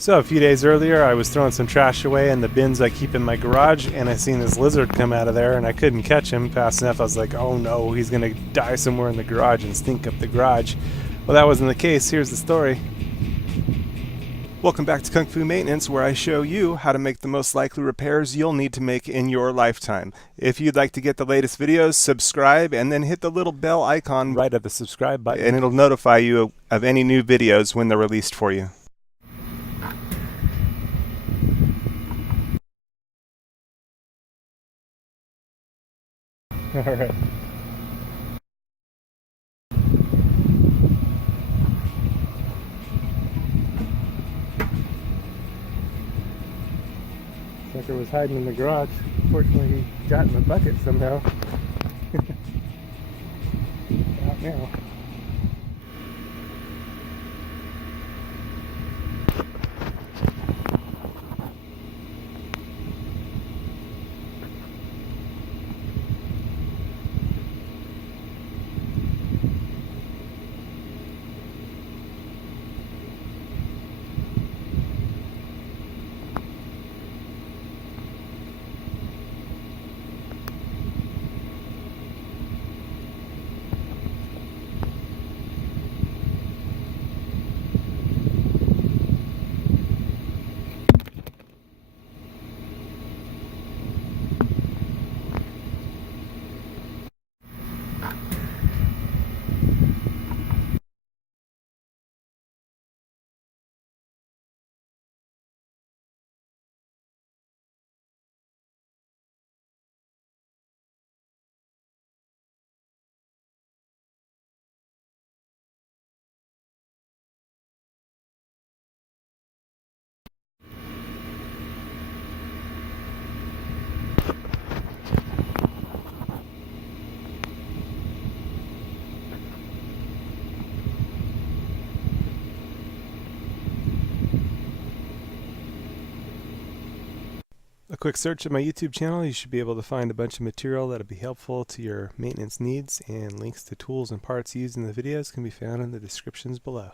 So a few days earlier I was throwing some trash away in the bins I keep in my garage, and I seen this lizard come out of there, and I couldn't catch him fast enough. I was like, oh no, he's gonna die somewhere in the garage and stink up the garage. Well, that wasn't the case. Here's the story. Welcome back to Kung Fu Maintenance, where I show you how to make the most likely repairs you'll need to make in your lifetime. If you'd like to get the latest videos, subscribe and then hit the little bell icon right at the subscribe button, and it'll notify you of any new videos when they're released for you. All right. Sucker was hiding in the garage. Fortunately, he got in the bucket somehow. Out now. A quick search of my YouTube channel, you should be able to find a bunch of material that'll be helpful to your maintenance needs, and links to tools and parts used in the videos can be found in the descriptions below.